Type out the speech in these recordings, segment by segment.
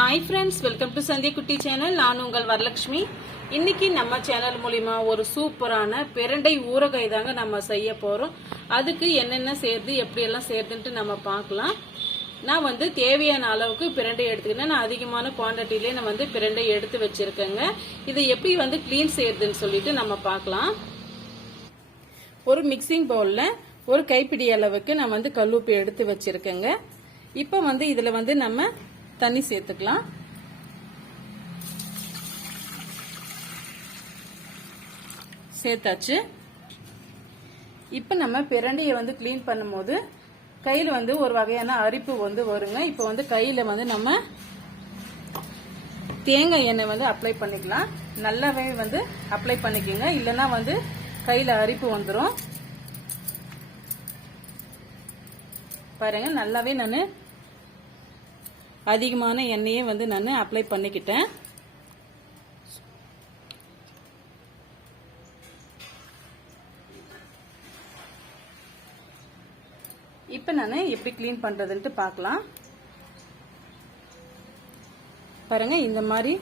Hi friends welcome to Sandhya குட்டி channel நான் உங்கள் வரலட்சுமி. இன்னைக்கு நம்ம சேனல் மூலிமா ஒரு சூப்பரான பிரண்டை ஊறுகாய் தாங்க நம்ம செய்ய போகிறோம் அதுக்கு என்னென்ன சேர்த்து எப்படியெல்லாம் சேர்த்துன்ட்டு நம்ம பார்க்கலாம். நான் வந்து தேவையான அளவுக்கு பிரண்டை எடுத்துக்கிட்டேன். நான் அதிகமான குவான்டிட்டிலே நான் வந்து பிரண்டை எடுத்து வச்சுருக்கேங்க. இதை எப்படி வந்து க்ளீன் செய்யறதுன்னு சொல்லிட்டு நம்ம பார்க்கலாம். ஒரு மிக்சிங் பவுலில் ஒரு கைப்பிடி அளவுக்கு நான் வந்து கல்லுப்பு எடுத்து வச்சுருக்கேங்க. இப்போ வந்து இதில் வந்து நம்ம தண்ணி சேர்த்துக்கலாம். சேர்த்தாச்சு. இப்போ நம்ம பிரண்டையை வந்து க்ளீன் பண்ணும்போது கையில் வந்து ஒரு வகையான அரிப்பு வந்து வருங்க. இப்போ வந்து கையில் வந்து நம்ம தேங்காய் எண்ணெய் வந்து அப்ளை பண்ணிக்கலாம். நல்லாவே வந்து அப்ளை பண்ணிக்கோங்க. இல்லைன்னா வந்து கையில் அரிப்பு வந்துடும் பாருங்க நல்லாவே நான் அதிகமான எண்ணெயே வந்து நான் அப்ளை பண்ணிக்கிட்டேன். இப்போ நான் எப்படி க்ளீன் பண்ணுறதுன்ட்டு பார்க்கலாம் பாருங்க இந்த மாதிரி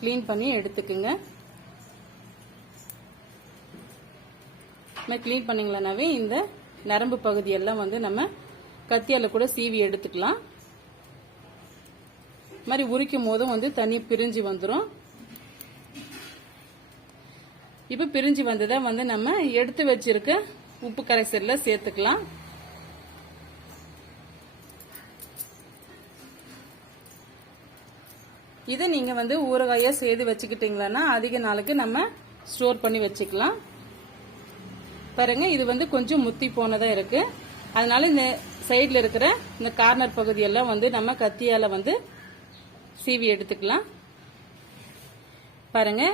க்ளீன் பண்ணி எடுத்துக்குங்க. க்ளீன் பண்ணிங்களானாவே இந்த நரம்பு பகுதியெல்லாம் வந்து நம்ம கத்தியால கூட சீவி எடுத்துக்கலாம். மாதிரி உரிக்கும் போதும் வந்து தண்ணி பிரிஞ்சு வந்துடும் இப்போ பிரிஞ்சு வந்ததை வந்து நம்ம எடுத்து வச்சிருக்க உப்பு கரைசல்ல சேர்த்துக்கலாம். இதை நீங்க வந்து ஊறுகாயா செய்து வச்சுக்கிட்டீங்களா அதிக நாளுக்கு நம்ம ஸ்டோர் பண்ணி வச்சுக்கலாம். பாருங்க இது வந்து கொஞ்சம் முத்தி போனதா இருக்கு. அதனால இந்த சைடில் இருக்கிற இந்த கார்னர் பகுதியெல்லாம் வந்து நம்ம கத்தியால வந்து சீவி எடுத்துக்கலாம். பாருங்க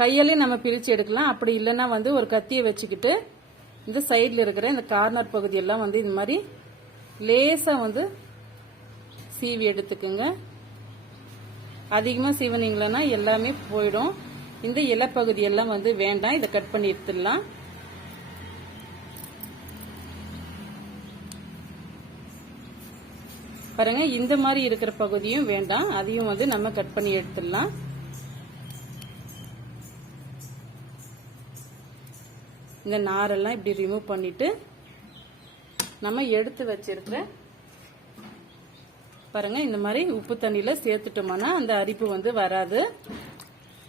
கையாலே நம்ம பிரிச்சு எடுக்கலாம். அப்படி இல்லைன்னா வந்து ஒரு கத்தியை வச்சுக்கிட்டு இந்த சைடில் இருக்கிற இந்த கார்னர் பகுதியெல்லாம் வந்து இந்த மாதிரி லேசாக வந்து சீவி எடுத்துக்குங்க. அதிகமாக சீவனிங்களன்னா எல்லாமே போயிடும். இந்த இலைப்பகுதியெல்லாம் வந்து வேண்டாம். இதை கட் பண்ணி எடுத்துடலாம். பாருங்க இந்த மாதிரி இருக்கிற பகுதியும் வேண்டாம். அதையும் வந்து நம்ம கட் பண்ணி எடுத்துடலாம். இந்த நாரெல்லாம் இப்படி ரிமூவ் பண்ணிட்டு நம்ம எடுத்து வச்சிருக்கிற பாருங்க இந்த மாதிரி உப்பு தண்ணியில சேர்த்துட்டோம்னா அந்த அரிப்பு வந்து வராது.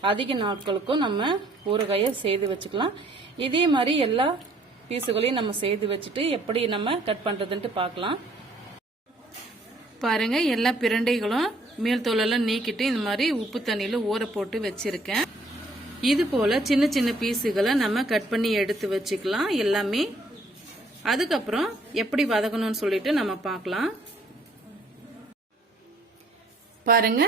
அதிக நாட்களுக்கும் நம்ம ஊறுகாயை செய்து வச்சுக்கலாம். இதே மாதிரி எல்லா பீஸுகளையும் நம்ம செய்து வச்சுட்டு எப்படி நம்ம கட் பண்றதுன்ட்டு பார்க்கலாம். பாருங்க எல்லா பிரண்டைகளும் மேல் தோலெல்லாம் நீக்கிட்டு இந்த மாதிரி உப்பு தண்ணியில ஊற போட்டு வச்சிருக்கேன். இது போல சின்ன சின்ன பீஸுகளை நம்ம கட் பண்ணி எடுத்து வச்சுக்கலாம் எல்லாமே. அதுக்கப்புறம் எப்படி வதக்கணும்னு சொல்லிட்டு நம்ம பார்க்கலாம். பாருங்க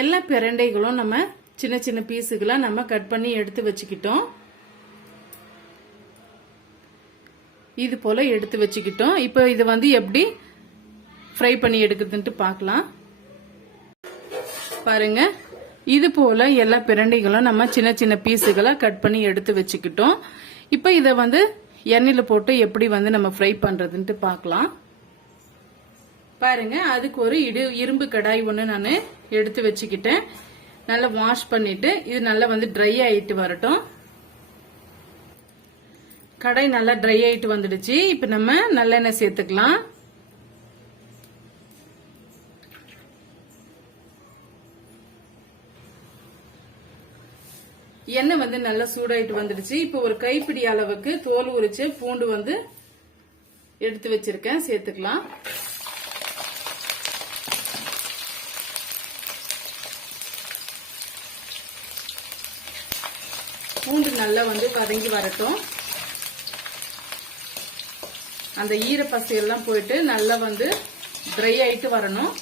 எல்லா பிரண்டைகளும் நம்ம சின்ன சின்ன பீஸுகளை நம்ம கட் பண்ணி எடுத்து வச்சுக்கிட்டோம். இது போல எடுத்து வச்சுக்கிட்டோம். இப்போ இது வந்து எப்படி ஃப்ரை பண்ணி எடுக்குதுன்ட்டு பார்க்கலாம். பாருங்க இது போல எல்லா பிரண்டைகளும் நம்ம சின்ன சின்ன பீஸுகளாக கட் பண்ணி எடுத்து வச்சுக்கிட்டோம். இப்போ இதை வந்து எண்ணெயில் போட்டு எப்படி வந்து நம்ம ஃப்ரை பண்ணுறதுன்ட்டு பார்க்கலாம். பாருங்க அதுக்கு ஒரு இடு இரும்பு கடாய் ஒன்று நான் எடுத்து வச்சுக்கிட்டேன். நல்லா வாஷ் பண்ணிட்டு இது நல்லா வந்து ட்ரை ஆகிட்டு வரட்டும். கடாய் நல்லா ட்ரை ஆகிட்டு வந்துடுச்சு. இப்போ நம்ம நல்லெண்ணெய் சேர்த்துக்கலாம். எண்ணெய் வந்து நல்லா சூடாயிட்டு வந்துடுச்சு. இப்போ ஒரு கைப்பிடி அளவுக்கு தோல் உரிச்சு பூண்டு வந்து எடுத்து வச்சிருக்கேன். சேர்த்துக்கலாம். பூண்டு நல்லா வந்து வதங்கி வரட்டும். அந்த ஈரப்பசையெல்லாம் போயிட்டு நல்லா வந்து ட்ரை ஆயிட்டு வரணும்.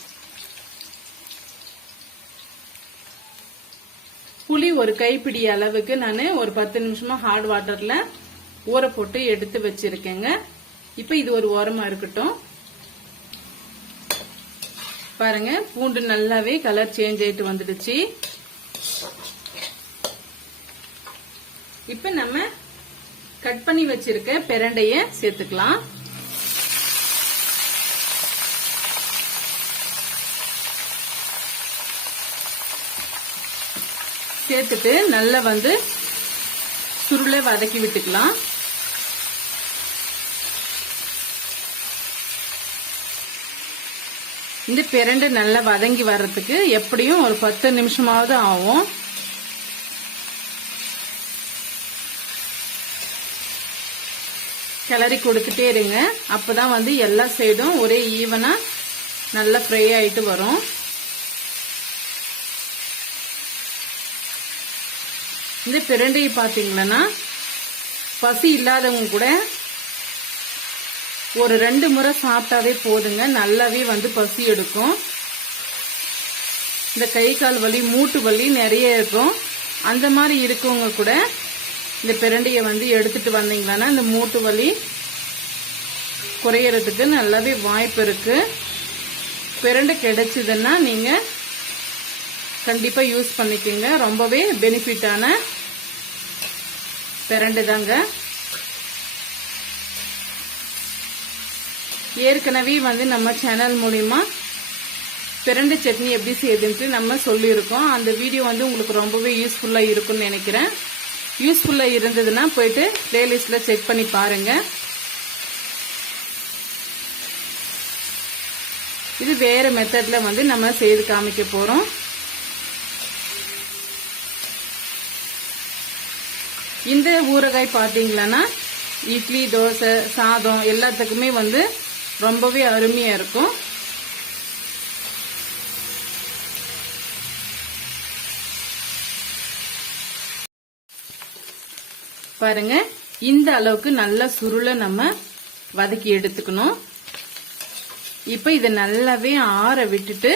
ஒரு கைப்பிடி அளவுக்கு நான் ஒரு பத்து நிமிஷமா ஹார்ட் வாட்டர்ல ஊற போட்டு எடுத்து வச்சிருக்கேங்க. இப்ப இது ஒரு ஓரமா இருக்கட்டும். பாருங்க பூண்டு நல்லாவே கலர் சேஞ்ச் ஆயிட்டு வந்துடுச்சு. இப்ப நம்ம கட் பண்ணி வச்சிருக்க பிரண்டைய சேர்த்துக்கலாம். சேர்த்துட்டு நல்லா வந்து சுருளை வதக்கி விட்டுக்கலாம். இந்த பிரண்டு நல்லா வதங்கி வர்றதுக்கு எப்படியும் ஒரு பத்து நிமிஷமாவது ஆகும். கிளறி கொடுத்துட்டே இருங்க. அப்பதான் வந்து எல்லா சைடும் ஒரே ஈவனாக நல்லா ஃப்ரை ஆகிட்டு வரும். இந்த பிரண்டையை பார்த்தீங்கன்னா பசி இல்லாதவங்க கூட ஒரு ரெண்டு முறை சாப்பிட்டாவே போதுங்க. நல்லாவே வந்து பசி எடுக்கும். இந்த கை கால் வலி மூட்டு வலி நிறைய இருக்கும். அந்த மாதிரி இருக்கவங்க கூட இந்த பிரண்டையை வந்து எடுத்துட்டு வந்தீங்கன்னா இந்த மூட்டு வலி குறையறதுக்கு நல்லாவே வாய்ப்பு இருக்கு. பிரண்டை கிடைச்சதுன்னா நீங்கள் கண்டிப்பாக யூஸ் பண்ணிக்கோங்க. ரொம்பவே பெனிஃபிட்டான பிரண்டை தாங்க ஏற்கனவே வந்து நம்ம சேனல் மூலிமா பிரண்டு சட்னி எப்படி செய்யுதுன்ட்டு நம்ம சொல்லியிருக்கோம். அந்த வீடியோ வந்து உங்களுக்கு ரொம்பவே யூஸ்ஃபுல்லாக இருக்கும்னு நினைக்கிறேன். யூஸ்ஃபுல்லாக இருந்ததுன்னா போயிட்டு பிளேலிஸ்டில் செக் பண்ணி பாருங்க. இது வேறு மெத்தடில் வந்து நம்ம செய்து காமிக்க போகிறோம் இந்த ஊறுகாய் பார்த்தீங்களன்னா இட்லி தோசை சாதம் எல்லாத்துக்குமே வந்து ரொம்பவே அருமையா இருக்கும். பாருங்க இந்த அளவுக்கு நல்ல சுருளை நம்ம வதக்கி எடுத்துக்கணும். இப்ப இதை நல்லாவே ஆற விட்டுட்டு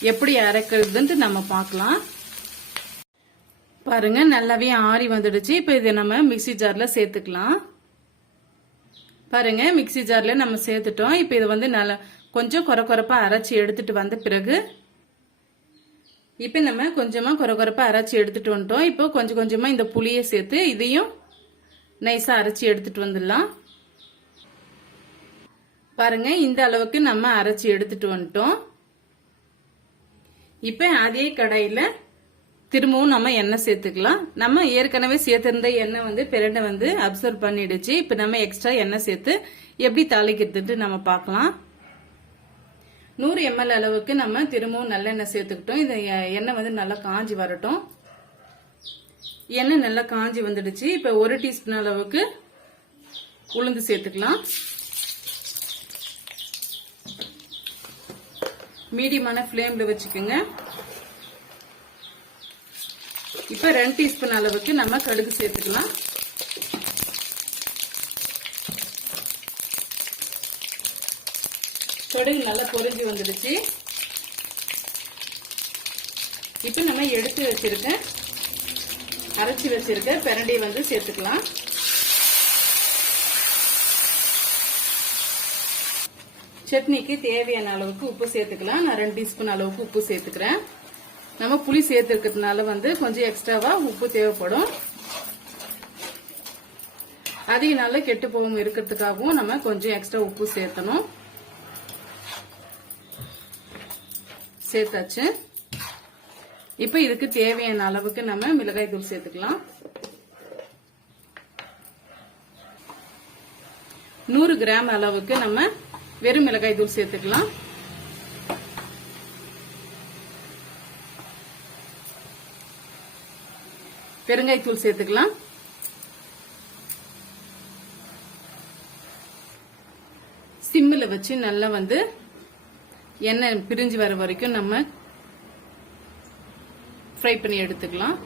எப்படி அரைக்கிறதுன்ட்டு நம்ம பார்க்கலாம். பாருங்க நல்லாவே ஆறி வந்துடுச்சு. இப்போ இதை நம்ம மிக்ஸி ஜாரில் சேர்த்துக்கலாம். பாருங்க மிக்ஸி ஜாரில் நம்ம சேர்த்துட்டோம். இப்போ இது வந்து நல்லா கொஞ்சம் குறை குறைப்பாக அரைச்சி எடுத்துட்டு வந்த பிறகு இப்போ நம்ம கொஞ்சமாக குறை குறைப்பாக அரைச்சி எடுத்துட்டு வந்துட்டோம். இப்போ கொஞ்சம் கொஞ்சமாக இந்த புளியை சேர்த்து இதையும் நைஸாக அரைச்சி எடுத்துட்டு வந்துடலாம். பாருங்க இந்த அளவுக்கு நம்ம அரைச்சி எடுத்துட்டு வந்துட்டோம். இப்போ அதே கடையில் திரும்பவும் நம்ம எண்ணெய் சேர்த்துக்கலாம். நம்ம ஏற்கனவே சேர்த்திருந்த எண்ணெய் வந்து பிரண்டை வந்து அப்சர்வ் பண்ணிடுச்சு. இப்போ நம்ம எக்ஸ்ட்ரா எண்ணெய் சேர்த்து எப்படி தாளிக்கிறதுட்டு நம்ம பார்க்கலாம். நூறு எம்எல் அளவுக்கு நம்ம திரும்பவும் நல்லெண்ணெய் சேர்த்துக்கிட்டோம். இந்த எண்ணெய் வந்து நல்லா காஞ்சி வரட்டும். எண்ணெய் நல்லா காஞ்சி வந்துடுச்சு. இப்போ ஒரு டீஸ்பூன் அளவுக்கு உளுந்து சேர்த்துக்கலாம். மீடியமான ஃப்ளேமில் வச்சுக்கோங்க. இப்போ ரெண்டு டீஸ்பூன் அளவுக்கு நம்ம கடுகு சேர்த்துக்கலாம். கடுகு நல்லா பொரிஞ்சு வந்துடுச்சு. இப்போ நம்ம எடுத்து வச்சிருக்க அரைச்சி வச்சிருக்க பிரண்டையை வந்து சேர்த்துக்கலாம். சட்னிக்கு தேவையான அளவுக்கு உப்பு சேர்த்துக்கலாம். நான் ரெண்டு டீஸ்பூன் அளவுக்கு உப்பு சேர்த்துக்கிறேன். நம்ம புளி சேர்த்துக்கிறதுனால வந்து கொஞ்சம் எக்ஸ்ட்ராவா உப்பு தேவைப்படும். அதிக நாளில் கெட்டு போகும் இருக்கிறதுக்காகவும் நம்ம கொஞ்சம் எக்ஸ்ட்ரா உப்பு சேர்த்தணும். சேர்த்தாச்சு. இப்போ இதுக்கு தேவையான அளவுக்கு நம்ம மிளகாய் தூள் சேர்த்துக்கலாம். நூறு கிராம் அளவுக்கு நம்ம வெறும் மிளகாய் தூள் சேர்த்துக்கலாம். பெருங்காய் தூள் சேர்த்துக்கலாம். சிம்மில் வச்சு நல்லா வந்து எண்ணெய் பிரிஞ்சு வர வரைக்கும் நம்ம ஃப்ரை பண்ணி எடுத்துக்கலாம்.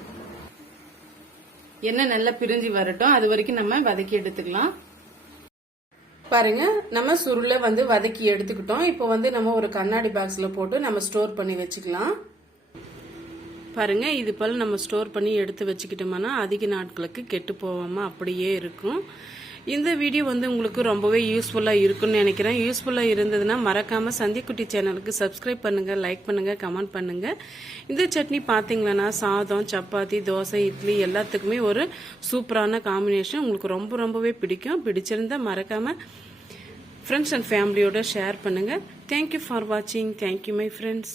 எண்ணெய் நல்லா பிரிஞ்சு வரட்டும். அது வரைக்கும் நம்ம வதக்கி எடுத்துக்கலாம். பாருங்க நம்ம சுருளை வந்து வதக்கி எடுத்துக்கிட்டோம். இப்போ வந்து நம்ம ஒரு கண்ணாடி பாக்ஸில் போட்டு நம்ம ஸ்டோர் பண்ணி வச்சுக்கலாம். பாருங்க இது போல் நம்ம ஸ்டோர் பண்ணி எடுத்து வச்சுக்கிட்டோம்னா அதிக நாட்களுக்கு கெட்டு போகாமல் அப்படியே இருக்கும். இந்த வீடியோ வந்து உங்களுக்கு ரொம்பவே யூஸ்ஃபுல்லாக இருக்கும்னு நினைக்கிறேன். யூஸ்ஃபுல்லாக இருந்ததுன்னா மறக்காமல் சந்திக்குட்டி சேனலுக்கு சப்ஸ்கிரைப் பண்ணுங்கள் லைக் பண்ணுங்கள் கமெண்ட் பண்ணுங்கள் இந்த சட்னி பார்த்தீங்கன்னா சாதம் சப்பாத்தி தோசை இட்லி எல்லாத்துக்குமே ஒரு சூப்பரான காம்பினேஷன் உங்களுக்கு ரொம்ப ரொம்பவே பிடிக்கும். பிடிச்சிருந்தா மறக்காமல் ஃப்ரெண்ட்ஸ் அண்ட் ஃபேமிலியோட ஷேர் பண்ணுங்கள் தேங்க்யூ ஃபார் வாட்சிங் தேங்க்யூ மை ஃப்ரெண்ட்ஸ்